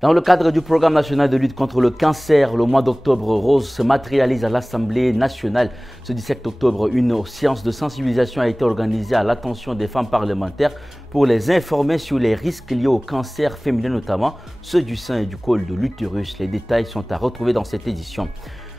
Dans le cadre du programme national de lutte contre le cancer, le mois d'octobre rose se matérialise à l'Assemblée nationale. Ce 17 octobre, une séance de sensibilisation a été organisée à l'attention des femmes parlementaires pour les informer sur les risques liés au cancer féminin, notamment ceux du sein et du col de l'utérus. Les détails sont à retrouver dans cette édition.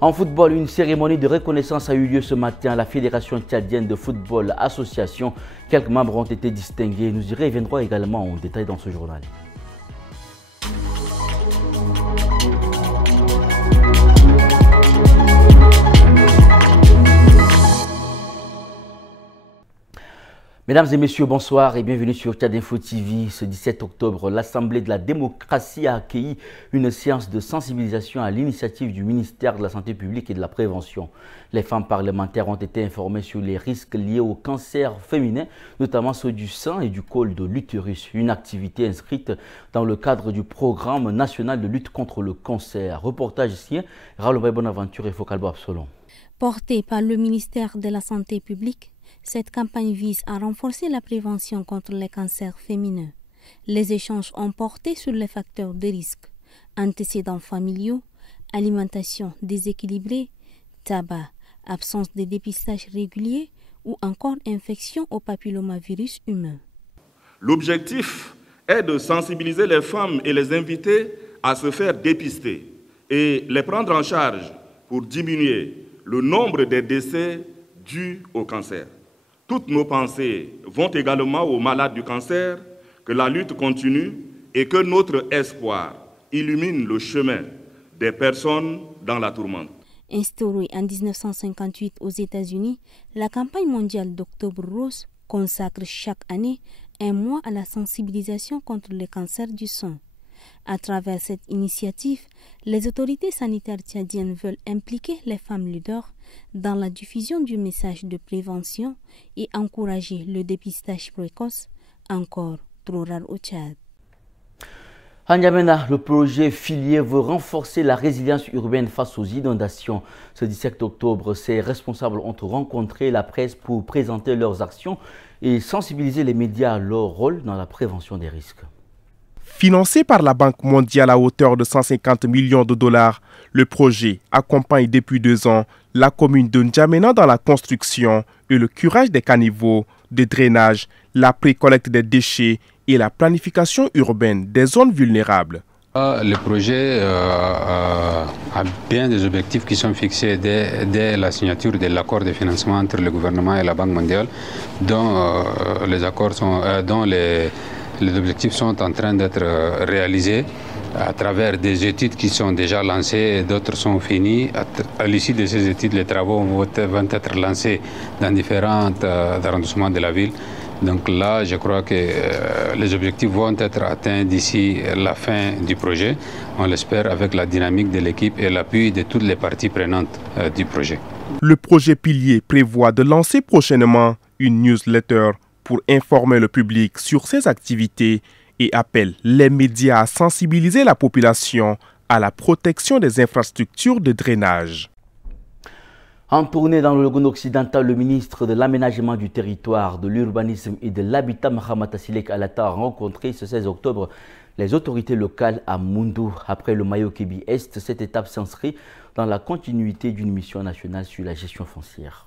En football, une cérémonie de reconnaissance a eu lieu ce matin à la Fédération tchadienne de football association. Quelques membres ont été distingués. Nous y reviendrons également en détail dans ce journal. Mesdames et messieurs, bonsoir et bienvenue sur Tchad Info TV. Ce 17 octobre, l'Assemblée de la démocratie a accueilli une séance de sensibilisation à l'initiative du ministère de la Santé publique et de la Prévention. Les femmes parlementaires ont été informées sur les risques liés au cancer féminin, notamment ceux du sein et du col de l'utérus, une activité inscrite dans le cadre du programme national de lutte contre le cancer. Reportage ici, Ralobay Bonaventure et Focalbo Absolon. Porté par le ministère de la Santé publique, cette campagne vise à renforcer la prévention contre les cancers féminins. Les échanges ont porté sur les facteurs de risque, antécédents familiaux, alimentation déséquilibrée, tabac, absence de dépistage régulier ou encore infection au papillomavirus humain. L'objectif est de sensibiliser les femmes et les inviter à se faire dépister et les prendre en charge pour diminuer le nombre des décès dus au cancer. Toutes nos pensées vont également aux malades du cancer, que la lutte continue et que notre espoir illumine le chemin des personnes dans la tourmente. Instaurée en 1958 aux États-Unis, la campagne mondiale d'Octobre Rose consacre chaque année un mois à la sensibilisation contre le cancer du sein. À travers cette initiative, les autorités sanitaires tchadiennes veulent impliquer les femmes leaders dans la diffusion du message de prévention et encourager le dépistage précoce, encore trop rare au Tchad. À N'Djamena, le projet Filier veut renforcer la résilience urbaine face aux inondations. Ce 17 octobre, ses responsables ont rencontré la presse pour présenter leurs actions et sensibiliser les médias à leur rôle dans la prévention des risques. Financé par la Banque mondiale à hauteur de 150 millions de dollars, le projet accompagne depuis 2 ans la commune de N'Djamena dans la construction et le curage des caniveaux, de drainage, la pré-collecte des déchets et la planification urbaine des zones vulnérables. Le projet a bien des objectifs qui sont fixés dès la signature de l'accord de financement entre le gouvernement et la Banque mondiale, dont les objectifs sont en train d'être réalisés à travers des études qui sont déjà lancées, d'autres sont finies. À l'issue de ces études, les travaux vont être lancés dans différents arrondissements de la ville. Donc là, je crois que les objectifs vont être atteints d'ici la fin du projet. On l'espère avec la dynamique de l'équipe et l'appui de toutes les parties prenantes du projet. Le projet Pilier prévoit de lancer prochainement une newsletter pour informer le public sur ses activités et appelle les médias à sensibiliser la population à la protection des infrastructures de drainage. En tournée dans le Logone occidental, le ministre de l'Aménagement du territoire, de l'Urbanisme et de l'Habitat, Mahamata Silek Alata, a rencontré ce 16 octobre les autorités locales à Moundou. Après le Mayo-Kébi Est, cette étape s'inscrit dans la continuité d'une mission nationale sur la gestion foncière.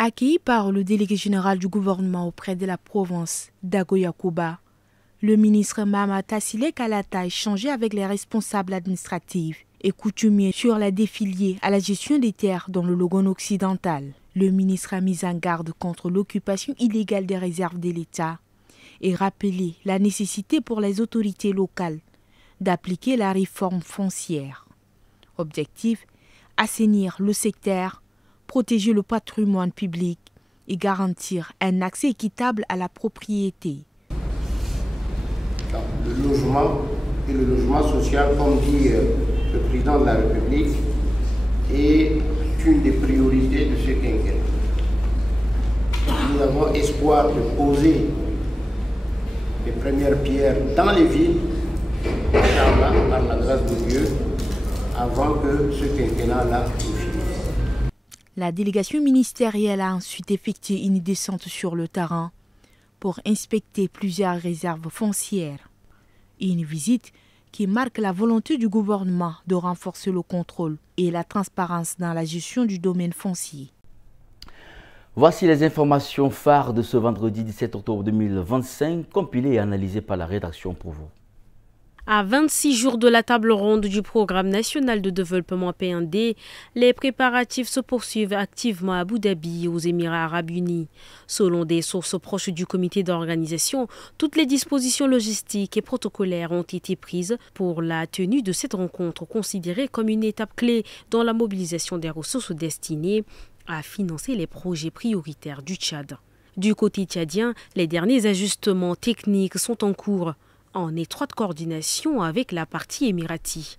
Accueilli par le délégué général du gouvernement auprès de la province d'Agoyakuba, le ministre Mahamata Silek Alata a échangé avec les responsables administratifs et coutumiers sur la défiliée à la gestion des terres dans le Logone occidental. Le ministre a mis en garde contre l'occupation illégale des réserves de l'État et rappelé la nécessité pour les autorités locales d'appliquer la réforme foncière. Objectif, assainir le secteur, protéger le patrimoine public et garantir un accès équitable à la propriété. Le logement et le logement social, comme dit le président de la République, est une des priorités de ce quinquennat. Nous avons espoir de poser les premières pierres dans les villes, par la grâce de Dieu, avant que ce quinquennat-là finisse. La délégation ministérielle a ensuite effectué une descente sur le terrain pour inspecter plusieurs réserves foncières. Une visite qui marque la volonté du gouvernement de renforcer le contrôle et la transparence dans la gestion du domaine foncier. Voici les informations phares de ce vendredi 17 octobre 2025, compilées et analysées par la rédaction pour vous. À 26 jours de la table ronde du Programme national de développement PND, les préparatifs se poursuivent activement à Abu Dhabi et aux Émirats arabes unis. Selon des sources proches du comité d'organisation, toutes les dispositions logistiques et protocolaires ont été prises pour la tenue de cette rencontre considérée comme une étape clé dans la mobilisation des ressources destinées à financer les projets prioritaires du Tchad. Du côté tchadien, les derniers ajustements techniques sont en cours, en étroite coordination avec la partie émirati.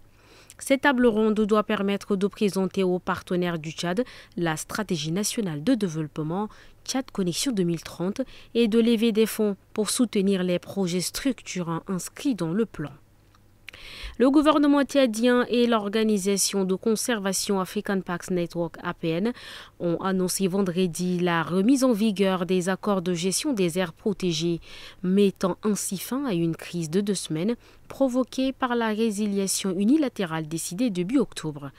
Cette table ronde doit permettre de présenter aux partenaires du Tchad la stratégie nationale de développement Tchad Connexion 2030 et de lever des fonds pour soutenir les projets structurants inscrits dans le plan. Le gouvernement tchadien et l'organisation de conservation African Parks Network APN ont annoncé vendredi la remise en vigueur des accords de gestion des aires protégées, mettant ainsi fin à une crise de 2 semaines provoquée par la résiliation unilatérale décidée début octobre.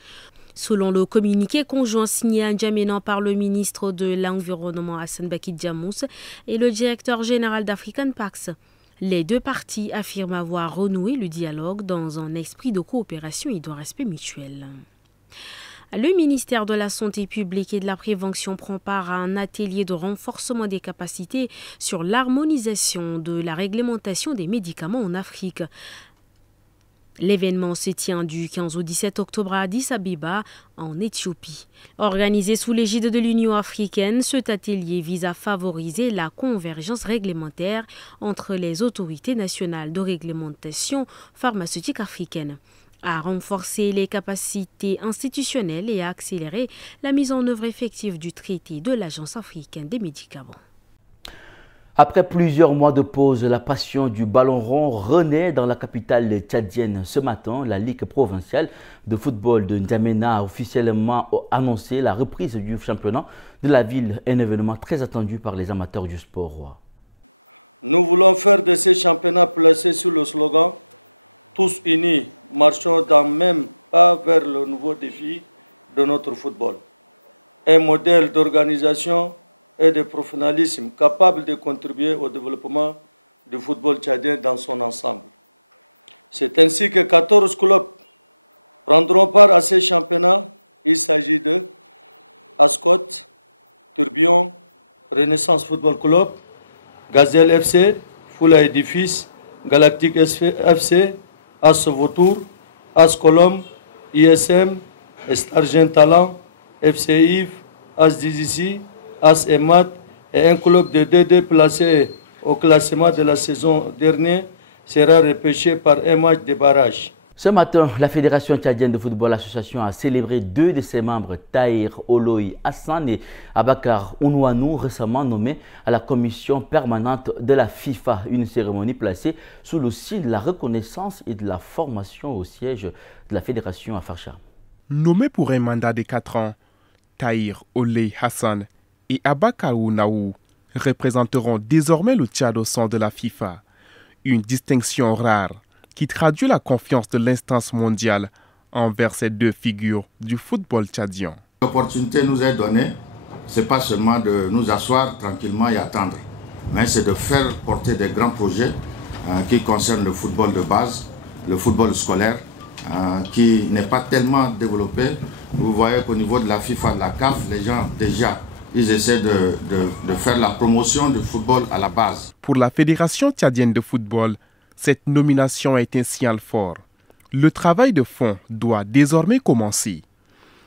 Selon le communiqué conjoint signé à N'Djamena par le ministre de l'Environnement Hassan Baki Djamous et le directeur général d'African Parks, les deux parties affirment avoir renoué le dialogue dans un esprit de coopération et de respect mutuel. Le ministère de la Santé publique et de la Prévention prend part à un atelier de renforcement des capacités sur l'harmonisation de la réglementation des médicaments en Afrique. L'événement se tient du 15 au 17 octobre à Addis Abeba, en Éthiopie. Organisé sous l'égide de l'Union africaine, cet atelier vise à favoriser la convergence réglementaire entre les autorités nationales de réglementation pharmaceutique africaines, à renforcer les capacités institutionnelles et à accélérer la mise en œuvre effective du traité de l'Agence africaine des médicaments. Après plusieurs mois de pause, la passion du ballon rond renaît dans la capitale tchadienne. Ce matin, la Ligue provinciale de football de N'Djamena a officiellement annoncé la reprise du championnat de la ville, un événement très attendu par les amateurs du sport. Renaissance Football Club, Gazelle FC, Foula Édifice, Galactique FC, As Vautour, As Colombe, ISM, Argent Talent, FC Yves, As DZC, As Emat et un club de 2D placé au classement de la saison dernière sera repêché par un match de barrage. Ce matin, la Fédération tchadienne de football association a célébré 2 de ses membres, Tahir Oloy Hassan et Abakar Ounouanou, récemment nommés à la commission permanente de la FIFA. Une cérémonie placée sous le signe de la reconnaissance et de la formation au siège de la Fédération à Farcha. Nommés pour un mandat de 4 ans, Tahir Oloy Hassan et Abakar Ounouanou représenteront désormais le Tchad au sein de la FIFA. Une distinction rare qui traduit la confiance de l'instance mondiale envers ces 2 figures du football tchadien. L'opportunité nous est donnée, ce n'est pas seulement de nous asseoir tranquillement et attendre, mais c'est de faire porter des grands projets qui concernent le football de base, le football scolaire, qui n'est pas tellement développé. Vous voyez qu'au niveau de la FIFA, de la CAF, les gens déjà, ils essaient de faire la promotion du football à la base. Pour la Fédération tchadienne de football, cette nomination est un signal fort. Le travail de fond doit désormais commencer.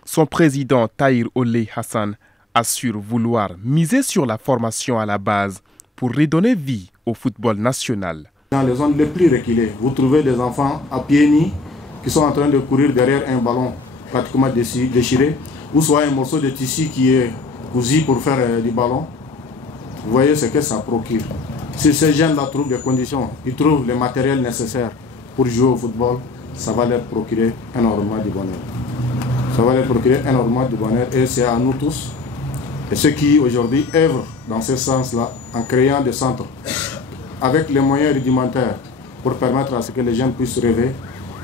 Son président Tahir Oloy Hassan assure vouloir miser sur la formation à la base pour redonner vie au football national. Dans les zones les plus reculées, vous trouvez des enfants à pieds nus qui sont en train de courir derrière un ballon pratiquement déchiré, ou soit un morceau de tissu qui est cousu pour faire du ballon. Vous voyez ce que ça procure. Si ces jeunes-là trouvent des conditions, ils trouvent le matériel nécessaire pour jouer au football, ça va leur procurer énormément de bonheur. Ça va leur procurer énormément de bonheur et c'est à nous tous, et ceux qui aujourd'hui œuvrent dans ce sens-là, en créant des centres avec les moyens rudimentaires pour permettre à ce que les jeunes puissent rêver,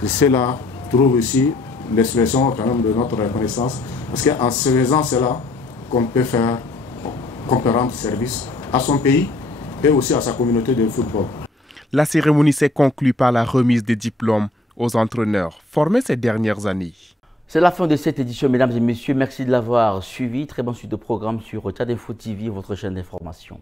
Cela trouve ici l'expression quand même de notre reconnaissance, parce qu'en se faisant cela, qu'on peut rendre service à son pays et aussi à sa communauté de football. La cérémonie s'est conclue par la remise des diplômes aux entraîneurs formés ces dernières années. C'est la fin de cette édition, mesdames et messieurs. Merci de l'avoir suivi. Très bonne suite de programme sur Tchad Info TV, votre chaîne d'information.